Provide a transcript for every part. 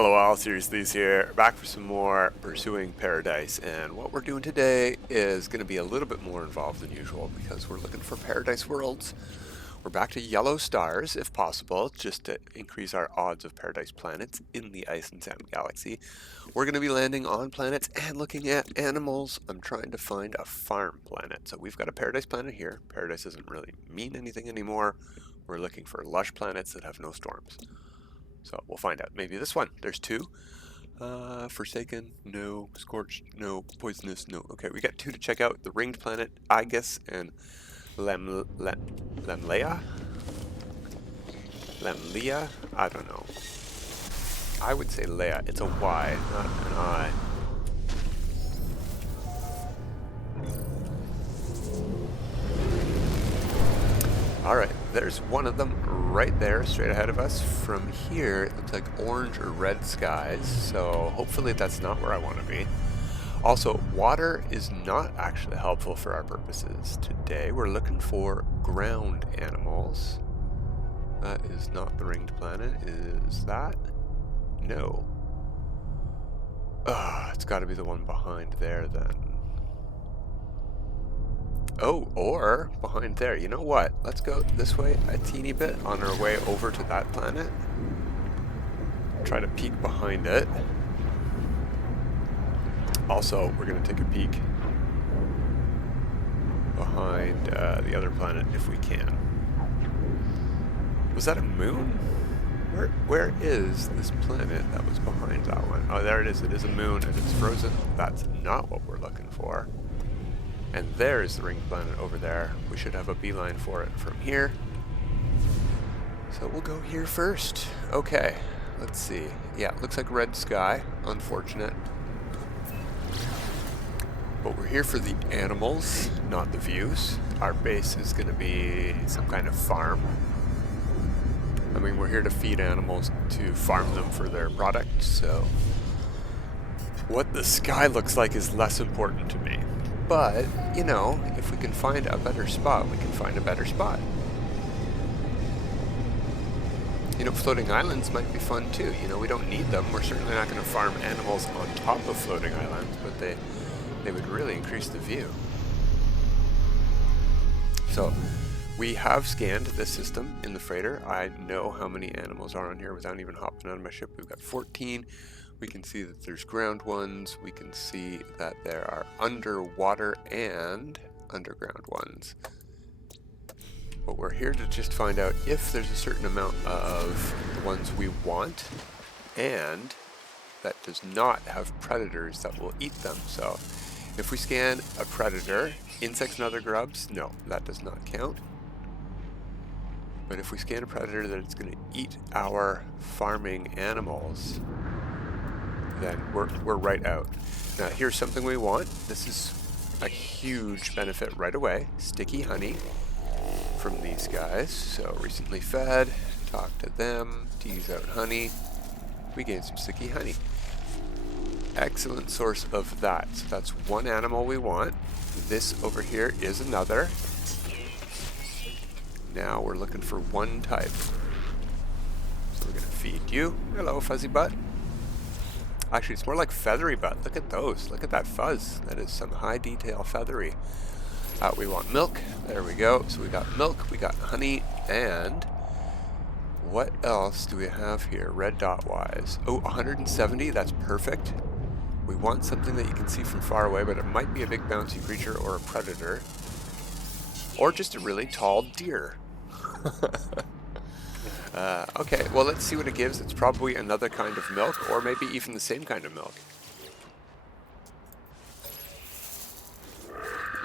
Hello all, Seriously here, back for some more Pursuing Paradise, and what we're doing today is going to be a little bit more involved than usual because we're looking for paradise worlds. We're back to yellow stars, if possible, just to increase our odds of paradise planets in the Eissentam galaxy. We're going to be landing on planets and looking at animals. I'm trying to find a farm planet. So we've got a paradise planet here. Paradise doesn't really mean anything anymore. We're looking for lush planets that have no storms. So we'll find out. Maybe this one. There's two. Forsaken, no. Scorched, no. Poisonous, no. Okay, we got two to check out. The ringed planet, Igus, and Lamlea? Lamlea? I don't know. I would say Leia. It's a Y, not an I. Alright, there's one of them right there, straight ahead of us. From here, it looks like orange or red skies, so hopefully that's not where I want to be. Also, water is not actually helpful for our purposes. Today, we're looking for ground animals. That is not the ringed planet, is that? No. It's got to be the one behind there, then. Oh, or behind there. You know what? Let's go this way a teeny bit on our way over to that planet. Try to peek behind it. Also, we're going to take a peek behind the other planet if we can. Was that a moon? Where is this planet that was behind that one? Oh, there it is. It is a moon and it's frozen. That's not what we're looking for. And there's the ringed planet over there. We should have a beeline for it from here. So we'll go here first. Okay, let's see. Yeah, looks like red sky. Unfortunate. But we're here for the animals, not the views. Our base is going to be some kind of farm. I mean, we're here to feed animals, to farm them for their product, so what the sky looks like is less important to me. But, you know, if we can find a better spot, we can find a better spot. You know, floating islands might be fun too. You know, we don't need them. We're certainly not going to farm animals on top of floating islands, but they would really increase the view. So, we have scanned this system in the freighter. I know how many animals are on here without even hopping on my ship. We've got 14. We can see that there's ground ones. We can see that there are underwater and underground ones. But we're here to just find out if there's a certain amount of the ones we want and that does not have predators that will eat them. So if we scan a predator, insects and other grubs, no, that does not count. But if we scan a predator that it's going to eat our farming animals, then we're right out. Now here's something we want. This is a huge benefit right away. Sticky honey from these guys. So recently fed, talk to them, tease out honey. We gain some sticky honey. Excellent source of that. So that's one animal we want. This over here is another. Now we're looking for one type. So we're gonna feed you. Hello, fuzzy butt. Actually, it's more like feathery butt. Look at those. Look at that fuzz. That is some high detail feathery. We want milk. There we go. So we got milk, we got honey, and what else do we have here? Red dot wise. Oh, 170. That's perfect. We want something that you can see from far away, but it might be a big bouncy creature or a predator. Or just a really tall deer. Okay, well, let's see what it gives. It's probably another kind of milk, or maybe even the same kind of milk.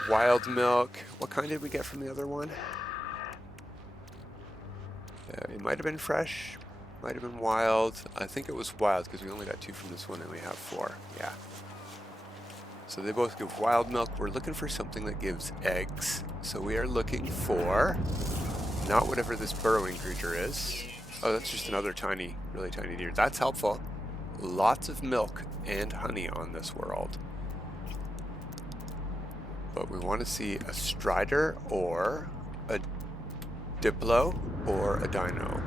Wild milk. What kind did we get from the other one? It might have been fresh, might have been wild. I think it was wild because we only got 2 from this one and we have 4. Yeah. So they both give wild milk. We're looking for something that gives eggs. So we are looking for not whatever this burrowing creature is. Oh, that's just another tiny, really tiny deer. That's helpful. Lots of milk and honey on this world. But we want to see a strider or a diplo or a dino.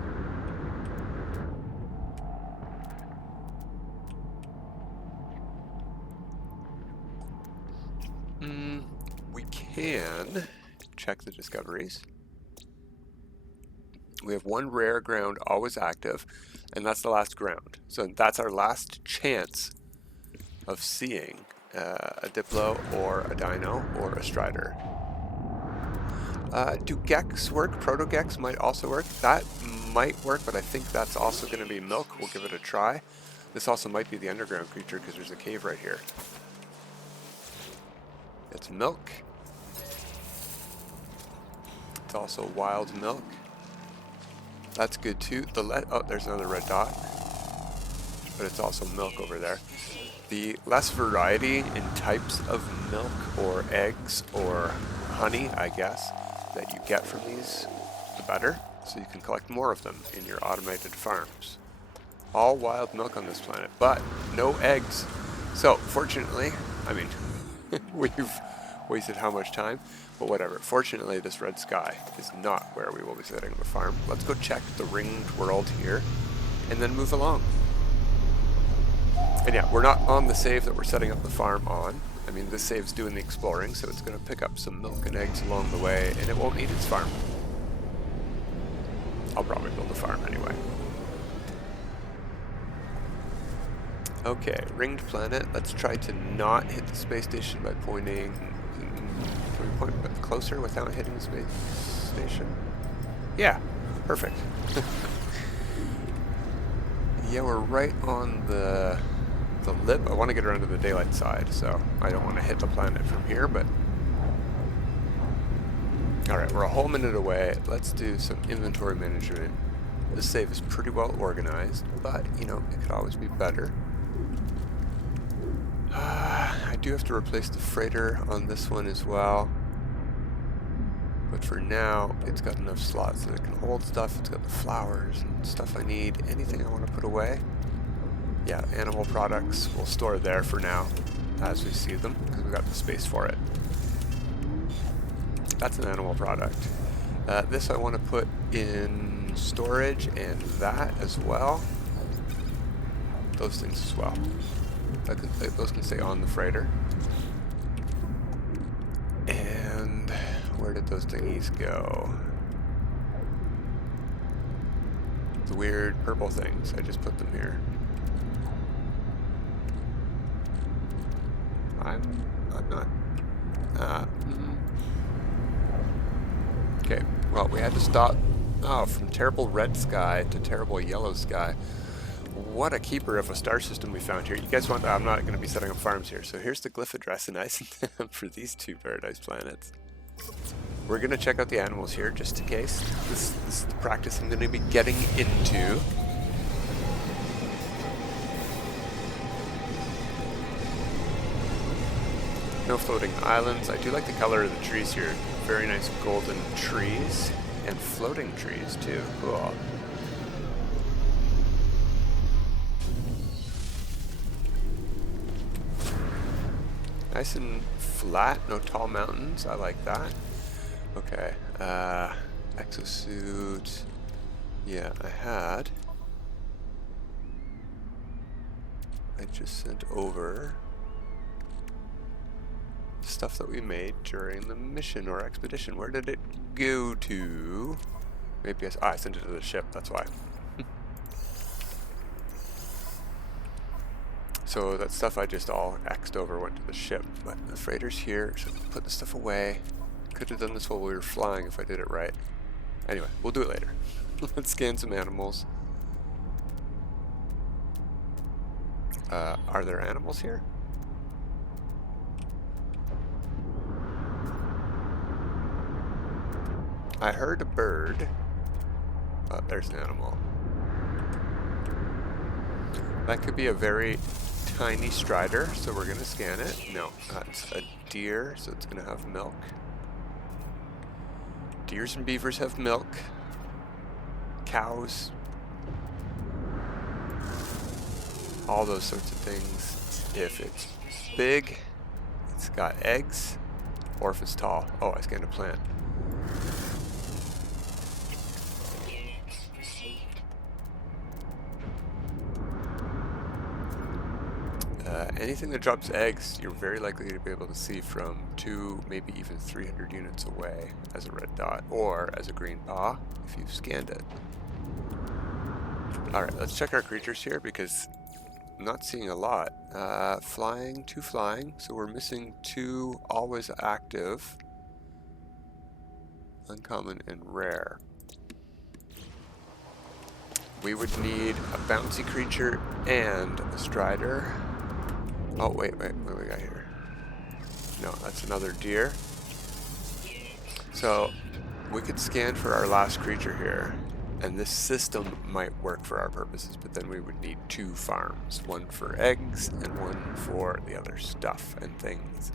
can check the discoveries. We have one rare ground always active, and that's the last ground. So that's our last chance of seeing a Diplo or a Dino or a Strider. Do Gex work? Proto-Gex might also work. That might work, but I think that's also going to be milk. We'll give it a try. This also might be the underground creature because there's a cave right here. It's milk. It's also wild milk. That's good too. Oh, there's another red dot. But it's also milk over there. The less variety in types of milk or eggs or honey, I guess, that you get from these, the better. So you can collect more of them in your automated farms. All wild milk on this planet, but no eggs. So, fortunately, I mean, we've wasted how much time? But whatever. Fortunately, this red sky is not where we will be setting the farm. Let's go check the ringed world here, and then move along. And yeah, we're not on the save that we're setting up the farm on. I mean, this save's doing the exploring, so it's going to pick up some milk and eggs along the way, and it won't need its farm. I'll probably build a farm anyway. Okay, ringed planet. Let's try to not hit the space station by pointing... Can we point a bit closer without hitting the space station? Yeah, perfect. Yeah, we're right on the lip. I want to get around to the daylight side, so I don't want to hit the planet from here, but... Alright, we're a whole minute away. Let's do some inventory management. This save is pretty well organized, but, you know, it could always be better. I do have to replace the freighter on this one as well. But for now, it's got enough slots that it can hold stuff. It's got the flowers and stuff I need. Anything I want to put away. Yeah, animal products we'll store there for now as we see them, because we've got the space for it. That's an animal product. This I want to put in storage, and that as well. Those things as well. Those can stay on the freighter. And where did those thingies go? The weird purple things. I just put them here. I'm not. Okay. Well, we had to stop. Oh, from terrible red sky to terrible yellow sky. What a keeper of a star system we found here. You guys want... I'm not going to be setting up farms here. So here's the glyph address in Eissentam for these two paradise planets. We're going to check out the animals here just in case. This is the practice I'm going to be getting into. No floating islands. I do like the color of the trees here. Very nice golden trees. And floating trees too. Cool. Nice and flat, no tall mountains. I like that. Okay. Exosuit. Yeah, I just sent over stuff that we made during the mission or expedition. Where did it go to? Maybe I sent it to the ship, that's why. So that stuff I just all X'd over went to the ship, but the freighter's here, so put the stuff away. Could have done this while we were flying if I did it right. Anyway, we'll do it later. Let's scan some animals. Are there animals here? I heard a bird. Oh, there's an animal. That could be a very tiny strider, so we're going to scan it. No, that's a deer, so it's going to have milk. Deers and beavers have milk. Cows. All those sorts of things. If it's big, it's got eggs, or if it's tall. Oh, I scanned a plant. anything that drops eggs, you're very likely to be able to see from 2, maybe even 300 units away as a red dot, or as a green paw if you've scanned it. Alright, let's check our creatures here because I'm not seeing a lot. Flying, 2 flying, so we're missing 2 always active, uncommon and rare. We would need a bouncy creature and a strider. Oh, wait, what do we got here? No, that's another deer. So, we could scan for our last creature here, and this system might work for our purposes, but then we would need 2 farms. One for eggs, and one for the other stuff and things.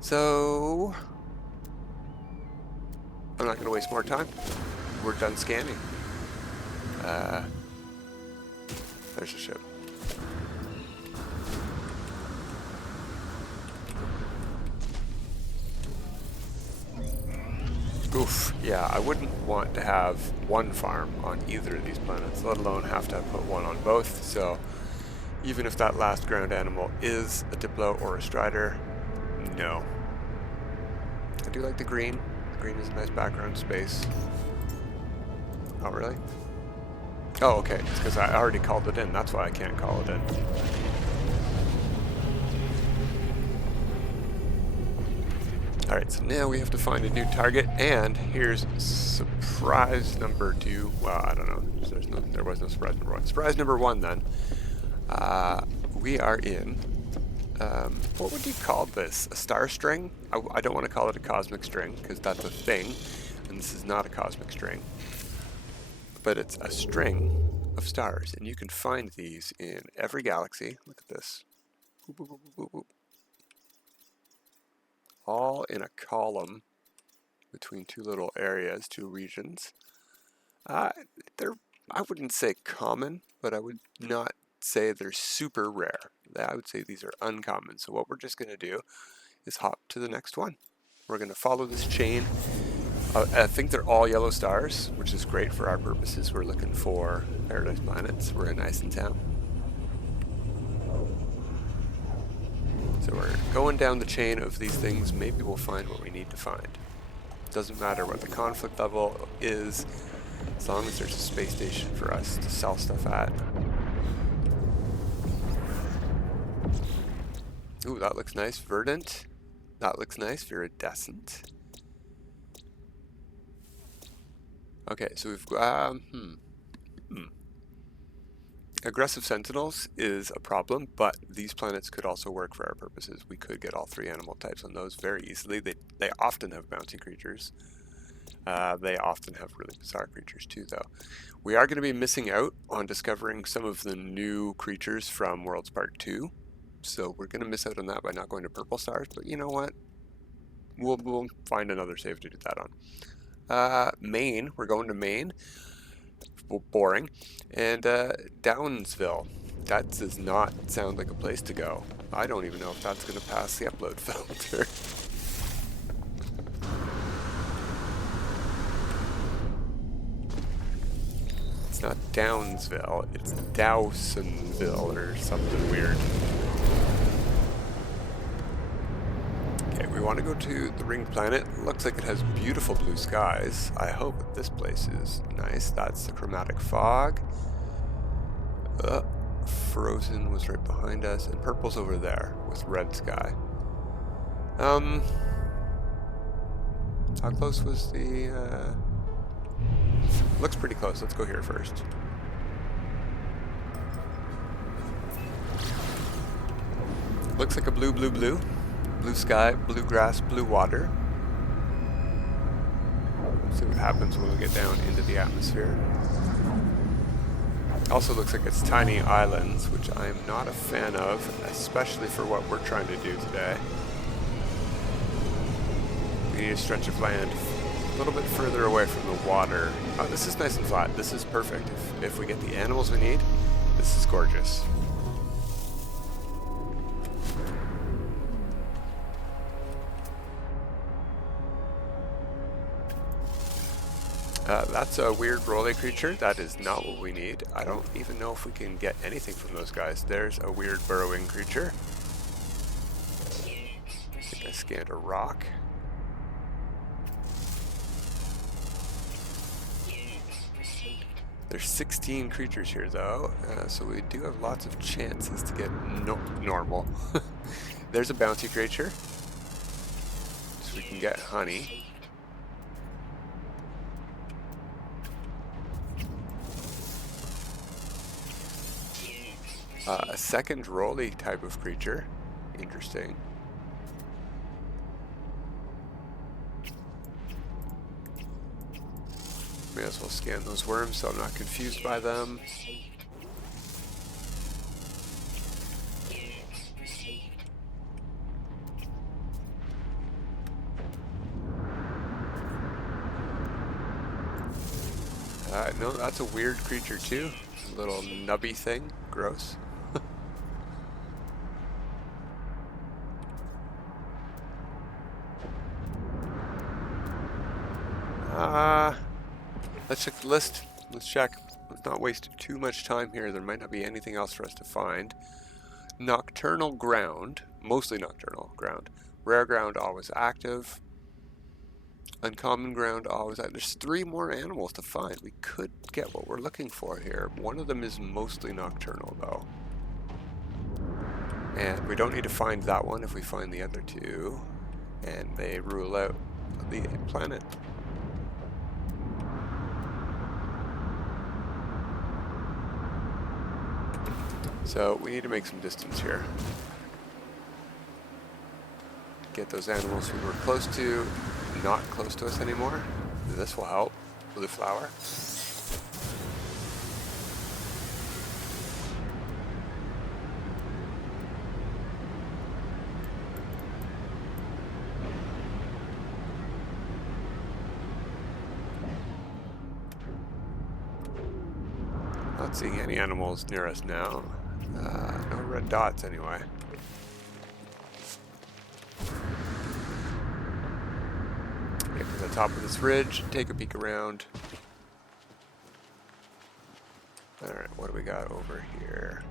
So, I'm not going to waste more time. We're done scanning. There's a ship. Oof, yeah, I wouldn't want to have 1 farm on either of these planets, let alone have to put 1 on both, so even if that last ground animal is a Diplo or a Strider, no. I do like the green. Green is a nice background space. Oh, really? Oh, okay, it's because I already called it in, that's why I can't call it in. Alright, so now we have to find a new target, and here's surprise number 2. Well, I don't know. There was no surprise number 1. Surprise number 1, then. We are in, what would you call this? A star string? I don't want to call it a cosmic string, because that's a thing, and this is not a cosmic string. But it's a string of stars, and you can find these in every galaxy. Look at this. Boop, boop, boop, boop, boop. All in a column between 2 little areas, 2 regions. They're, I wouldn't say common, but I would not say they're super rare. I would say these are uncommon. So what we're just going to do is hop to the next one. We're going to follow this chain. I think they're all yellow stars, which is great for our purposes. We're looking for paradise planets. We're in Eissentam. So we're going down the chain of these things. Maybe we'll find what we need to find. Doesn't matter what the conflict level is, as long as there's a space station for us to sell stuff at. Ooh, that looks nice. Verdant. That looks nice. Viridescent. Okay, so we've got... Aggressive Sentinels is a problem, but these planets could also work for our purposes. We could get all 3 animal types on those very easily. They often have bouncy creatures. They often have really bizarre creatures too, though. We are going to be missing out on discovering some of the new creatures from Worlds Part 2. So we're going to miss out on that by not going to purple stars, but you know what? We'll find another save to do that on. Maine, we're going to Maine. Boring. And Downsville. That does not sound like a place to go. I don't even know if that's going to pass the upload filter. It's not Downsville, it's Dowsonville or something weird. Okay, we want to go to the ringed planet. Looks like it has beautiful blue skies. I hope that this place is nice. That's the chromatic fog. Frozen was right behind us, and purple's over there with red sky. How close was the... Looks pretty close. Let's go here first. Looks like a blue, blue, blue. Blue sky, blue grass, blue water. See what happens when we get down into the atmosphere. Also looks like it's tiny islands, which I am not a fan of, especially for what we're trying to do today. We need a stretch of land a little bit further away from the water. Oh, this is nice and flat. This is perfect. If we get the animals we need, this is gorgeous. That's a weird rolly creature. That is not what we need. I don't even know if we can get anything from those guys. There's a weird burrowing creature. I think I scanned a rock. There's 16 creatures here though, so we do have lots of chances to get normal. There's a bouncy creature, so we can get honey. A second rolly type of creature, interesting. May as well scan those worms so I'm not confused by them. No, that's a weird creature too. A little nubby thing. Gross. Let's check the list. Let's check. Let's not waste too much time here. There might not be anything else for us to find. Nocturnal ground. Mostly nocturnal ground. Rare ground, always active. Uncommon ground, always active. There's 3 more animals to find. We could get what we're looking for here. One of them is mostly nocturnal, though. And we don't need to find that one if we find the other 2. And they rule out the planet. So we need to make some distance here. Get those animals we were close to not close to us anymore. This will help. Blue flower. Not seeing any animals near us now. No red dots anyway. Get to the top of this ridge, take a peek around. Alright, what do we got over here?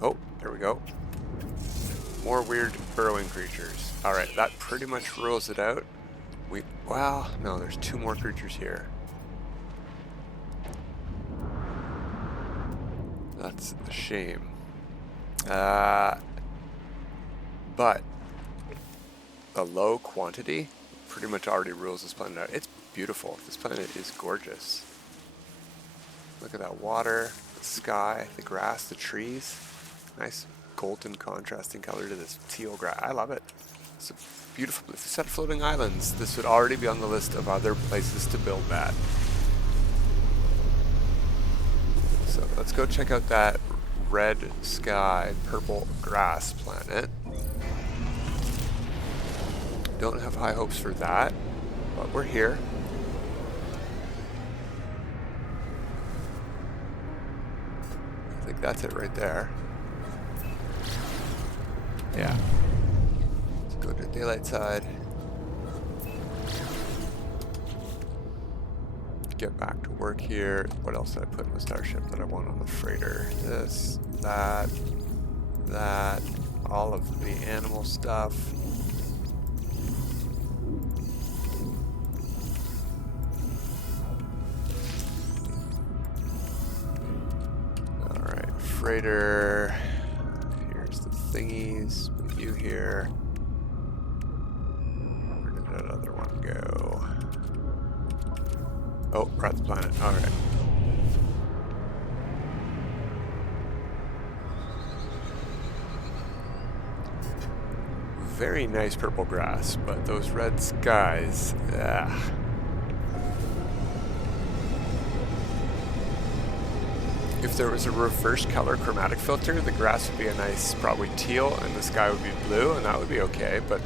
Oh, there we go. More weird burrowing creatures. Alright, that pretty much rules it out. Well, no, there's 2 more creatures here. That's a shame. But the low quantity pretty much already rules this planet out. It's beautiful. This planet is gorgeous. Look at that water, the sky, the grass, the trees. Nice golden contrasting color to this teal grass. I love it. It's a beautiful. If you said floating islands, this would already be on the list of other places to build that. So let's go check out that red sky, purple grass planet. Don't have high hopes for that, but we're here. I think that's it right there. Yeah. Let's go to the daylight side. Get back to work here. What else did I put in the starship that I want on the freighter? This, that, all of the animal stuff. Alright, freighter. Here's the thingies. Put you here. Where did that other one go? Oh, we're at the planet. Alright. Very nice purple grass, but those red skies, If there was a reverse color chromatic filter, the grass would be a nice, probably teal, and the sky would be blue, and that would be okay, but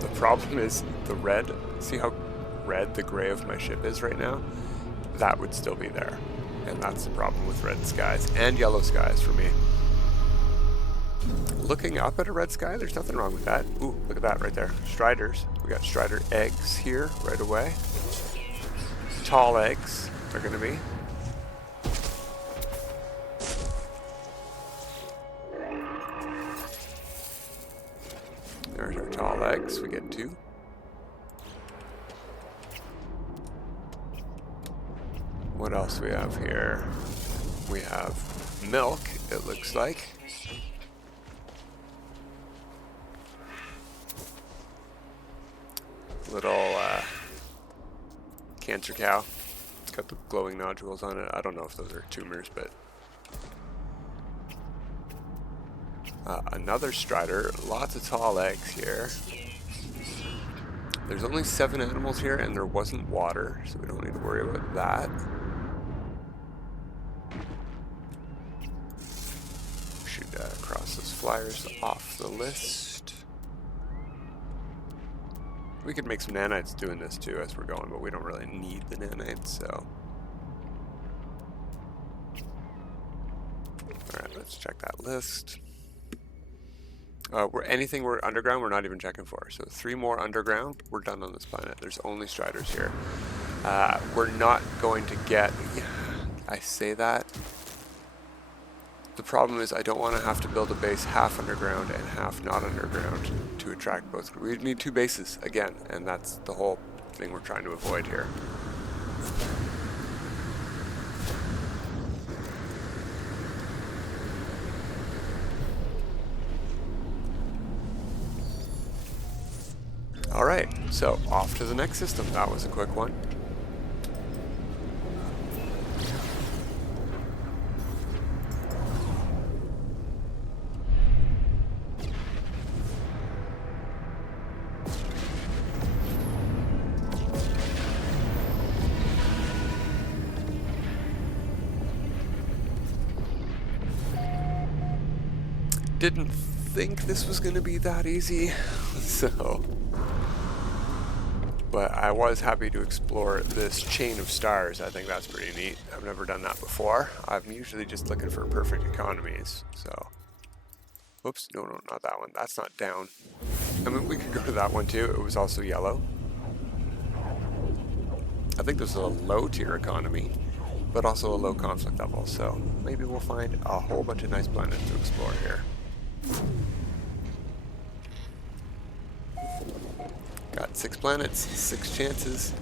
the problem is the red. See how red the gray of my ship is right now? That would still be there. And that's the problem with red skies and yellow skies for me. Looking up at a red sky, there's nothing wrong with that. Ooh, look at that right there. Striders. We got strider eggs here right away. Tall eggs are going to be. There's our tall eggs. We get 2. What else we have here? We have milk, it looks like. Little cancer cow. It's got the glowing nodules on it. I don't know if those are tumors, but another strider. Lots of tall eggs here. There's only 7 animals here, and there wasn't water, so we don't need to worry about that. We should cross those flyers off the list. We could make some nanites doing this too as we're going, but we don't really need the nanites, so. Alright, let's check that list. Anything we're underground, we're not even checking for. So 3 more underground, we're done on this planet. There's only striders here. We're not going to get, I say that. The problem is I don't want to have to build a base half underground and half not underground to attract both. We need 2 bases again, and that's the whole thing we're trying to avoid here. Alright, so off to the next system. That was a quick one. Didn't think this was going to be that easy, so... But I was happy to explore this chain of stars. I think that's pretty neat. I've never done that before. I'm usually just looking for perfect economies, so... Whoops, no, not that one. That's not down. I mean, we could go to that one too. It was also yellow. I think this is a low tier economy, but also a low conflict level, so maybe we'll find a whole bunch of nice planets to explore here. Got 6 planets, 6 chances.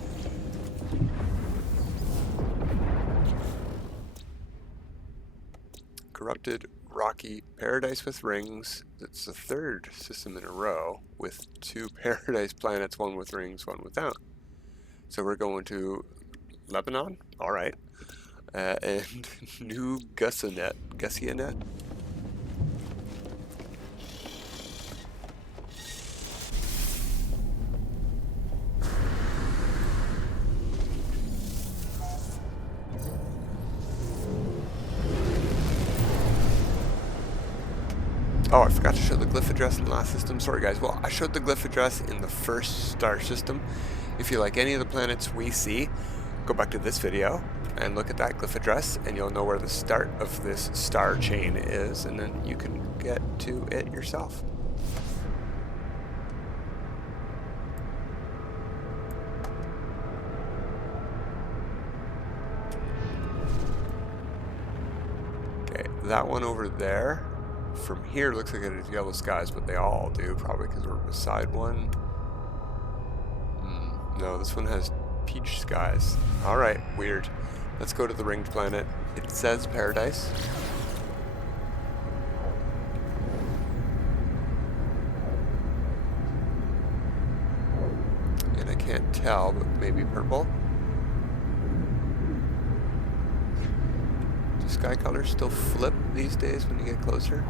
Corrupted rocky paradise with rings. It's the 3rd system in a row with 2 paradise planets, one with rings, one without. So we're going to Lebanon, all right, and New Gussianet. Oh, I forgot to show the glyph address in the last system. Sorry, guys. Well, I showed the glyph address in the first star system. If you like any of the planets we see, go back to this video and look at that glyph address, and you'll know where the start of this star chain is, and then you can get to it yourself. Okay, that one over there. From here, looks like it has yellow skies, but they all do, probably because we're beside one. No, this one has peach skies. Alright, weird. Let's go to the ringed planet. It says paradise. And I can't tell, but maybe purple. Do sky colors still flip these days when you get closer?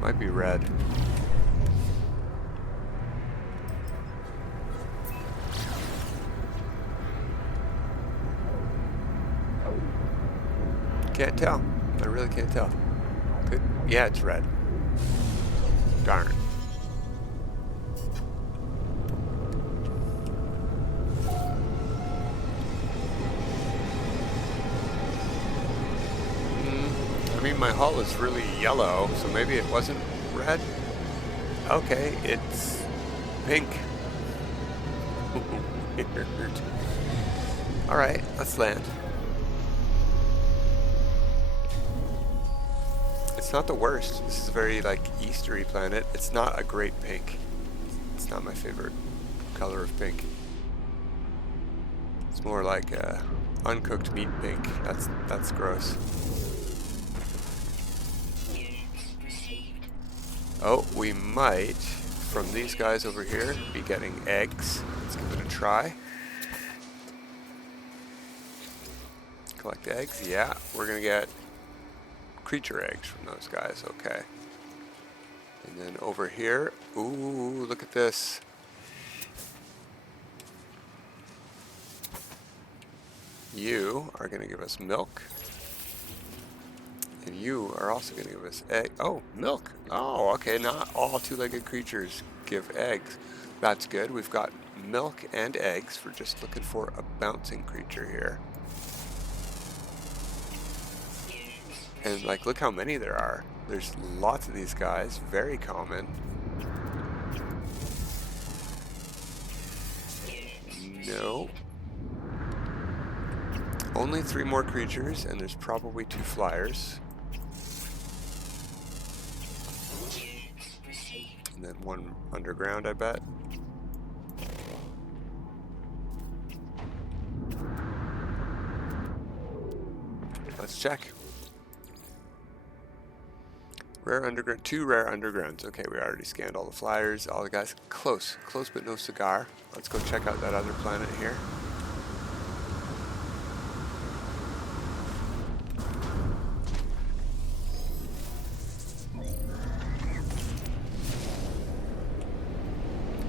Might be red. Can't tell. I really can't tell. Good. Yeah, it's red. Darn. I mean, my hull is really yellow, so maybe it wasn't red. Okay, it's pink. Weird. Alright, let's land. It's not the worst. This is a very, like, Eastery planet. It's not a great pink. It's not my favorite color of pink. It's more like uncooked meat pink. That's gross. Oh, we might, from these guys over here, be getting eggs. Let's give it a try. Collect eggs. Yeah, we're gonna get creature eggs from those guys. Okay. And then over here, ooh, look at this. You are going to give us milk. And you are also going to give us egg. Oh, milk. Oh, okay. Not all two-legged creatures give eggs. That's good. We've got milk and eggs. We're just looking for a bouncing creature here. And, like, look how many there are. There's lots of these guys. Very common. No. Only 3 more creatures, and there's probably 2 flyers. And then 1 underground, I bet. Let's check. Rare underground, 2 rare undergrounds. Okay, we already scanned all the flyers, all the guys. Close but no cigar. Let's go check out that other planet here.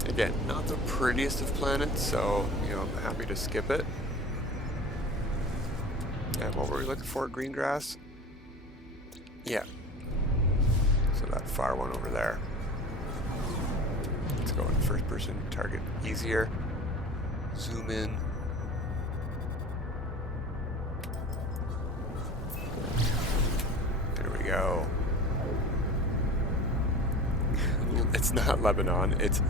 Again, not the prettiest of planets, so, you know, I'm happy to skip it. And what were we looking for? Green grass? Yeah. So that far one over there. Let's go in first person, target easier. Zoom in. There we go. It's not Lebanon, it's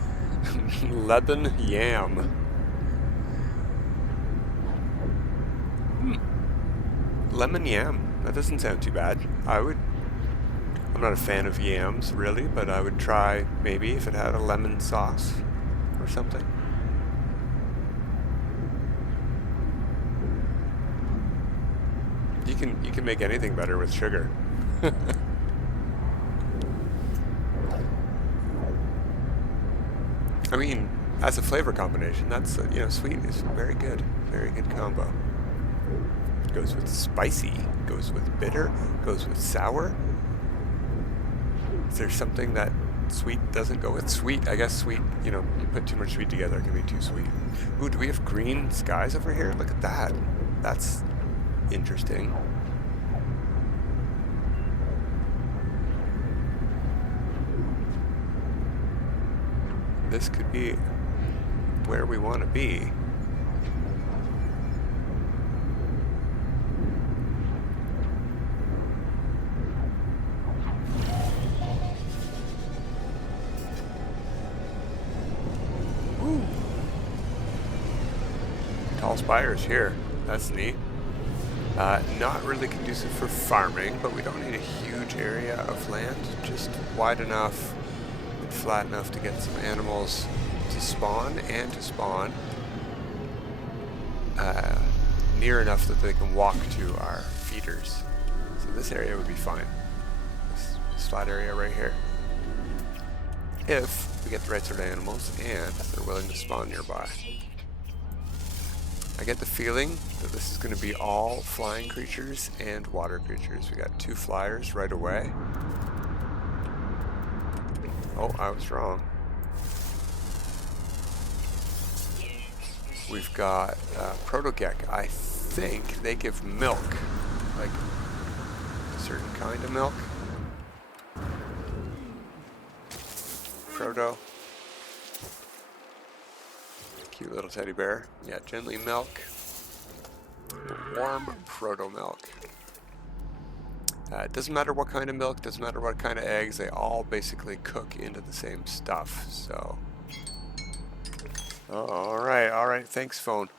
Lebanon yam. Lemon yam. That doesn't sound too bad. I'm not a fan of yams, really, but I would try maybe if it had a lemon sauce or something. You can make anything better with sugar. I mean, as a flavor combination, that's, you know, sweet is very good combo. Goes with spicy, goes with bitter, goes with sour. Is there something that sweet doesn't go with? Sweet, I guess sweet, you know, you put too much sweet together, it can be too sweet. Ooh, do we have green skies over here? Look at that. That's interesting. This could be where we want to be. Woo. Tall spires here. That's neat. Not really conducive for farming, but we don't need a huge area of land, just wide enough and flat enough to get some animals to spawn and to spawn near enough that they can walk to our feeders. So this area would be fine. This flat area right here. If we get the right sort of animals and they're willing to spawn nearby. I get the feeling that this is going to be all flying creatures and water creatures. We got 2 flyers right away. Oh, I was wrong. We've got Protogek. I think they give milk, like a certain kind of milk. Proto. Cute little teddy bear. Yeah, gently milk. Warm proto milk. It doesn't matter what kind of milk, doesn't matter what kind of eggs, they all basically cook into the same stuff. So Oh, all right. Thanks, phone.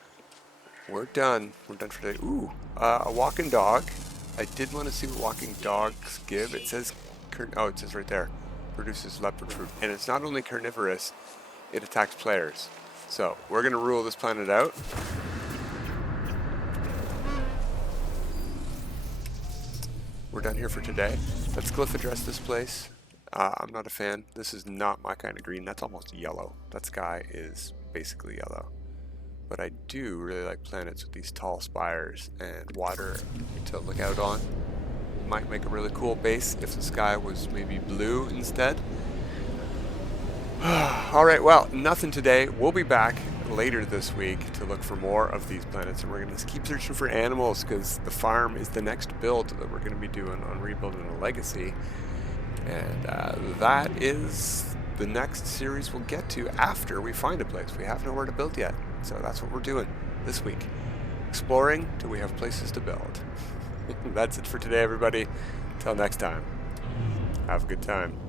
We're done. We're done for today. Ooh, a walking dog. I did want to see what walking dogs give. It says, oh, it says right there, produces leopard fruit. And it's not only carnivorous, it attacks players. So we're going to rule this planet out. We're done here for today. Let's glyph address this place. I'm not a fan. This is not my kind of green. That's almost yellow. That sky is basically yellow. But I do really like planets with these tall spires and water to look out on. Might make a really cool base if the sky was maybe blue instead. Alright, well, nothing today. We'll be back later this week to look for more of these planets, and we're going to keep searching for animals because the farm is the next build that we're going to be doing on rebuilding a legacy. And that is the next series we'll get to after we find a place. We have nowhere to build yet, so that's what we're doing this week. Exploring till we have places to build. That's it for today, everybody. Until next time, have a good time.